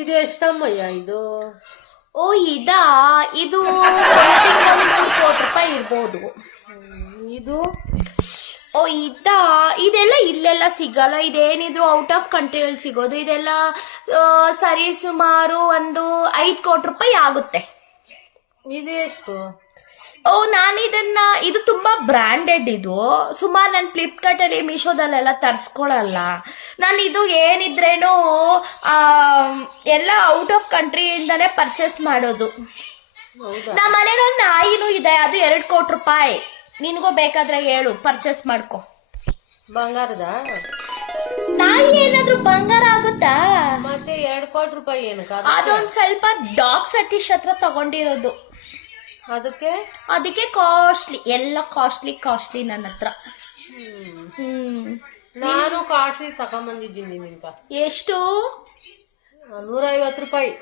ಇದು ಎಷ್ಟಮ್ಮಯ್ಯ ಇದು? ಓ ಇದಾ, ಇದು 1 ಕೋಟಿ ರೂಪಾಯಿ ಇರ್ಬೋದು. ಇದು ಓ ಇದಾ, ಇದೆಲ್ಲ ಇಲ್ಲೆಲ್ಲ ಸಿಗಲ್ಲ. ಇದೇನಿದ್ರು ಔಟ್ ಆಫ್ ಕಂಟ್ರಿಯಲ್ಲಿ ಸಿಗೋದು. ಇದೆಲ್ಲ ಸರಿ ಸುಮಾರು ಒಂದು 5 ಕೋಟಿ ರೂಪಾಯಿ ಆಗುತ್ತೆ. ಇದು ಎಷ್ಟು? ಓ ಇದು ತುಂಬಾ ಬ್ರಾಂಡೆಡ್. ಇದು ಸುಮಾರು ನಾನು ಫ್ಲಿಪ್ಕಾರ್ಟ್ ಅಲ್ಲಿ ಮೀಶೋದಲ್ಲೆಲ್ಲ ತರ್ಸ್ಕೊಳಲ್ಲ. ನಾನು ಇದು ಏನಿದ್ರೇನು ಎಲ್ಲ ಔಟ್ ಆಫ್ ಕಂಟ್ರಿಯಿಂದಾನೇ ಪರ್ಚೇಸ್ ಮಾಡೋದು. ನಮ್ಮ ಮನೇಲಿ ಒಂದು ನಾಯಿನೂ ಇದೆ, ಅದು 2 ಕೋಟಿ ರೂಪಾಯಿ. ನಿನ್ಗೂ ಬೇಕಾದ್ರೆ ಹೇಳು, ಪರ್ಚೇಸ್ ಮಾಡ್ಕೊ. ಬಂಗಾರದ ನಾಯಿ ಏನಾದ್ರೂ ಬಂಗಾರ ಆಗುತ್ತಾ? ಮತ್ತೆ 2 ಕೋಟಿ ರೂಪಾಯಿ ಏನಕ್ಕ? ಅದೊಂದ್ ಸ್ವಲ್ಪ ಡಾಗ್ ಸತೀಶ್ ಹತ್ರ ತಗೊಂಡಿರೋದು. ಅದಕ್ಕೆ ಕಾಸ್ಟ್ಲಿ, ಎಲ್ಲ ಕಾಸ್ಟ್ಲಿ ನನ್ನ ಹತ್ರ. ನಾನು ಕಾಸ್ಟ್ಲಿ ತಗೊಂಬಂದಿದ್ದೀನಿ ನಿನ್ಕ. ಎಷ್ಟು? 150 ರೂಪಾಯಿ.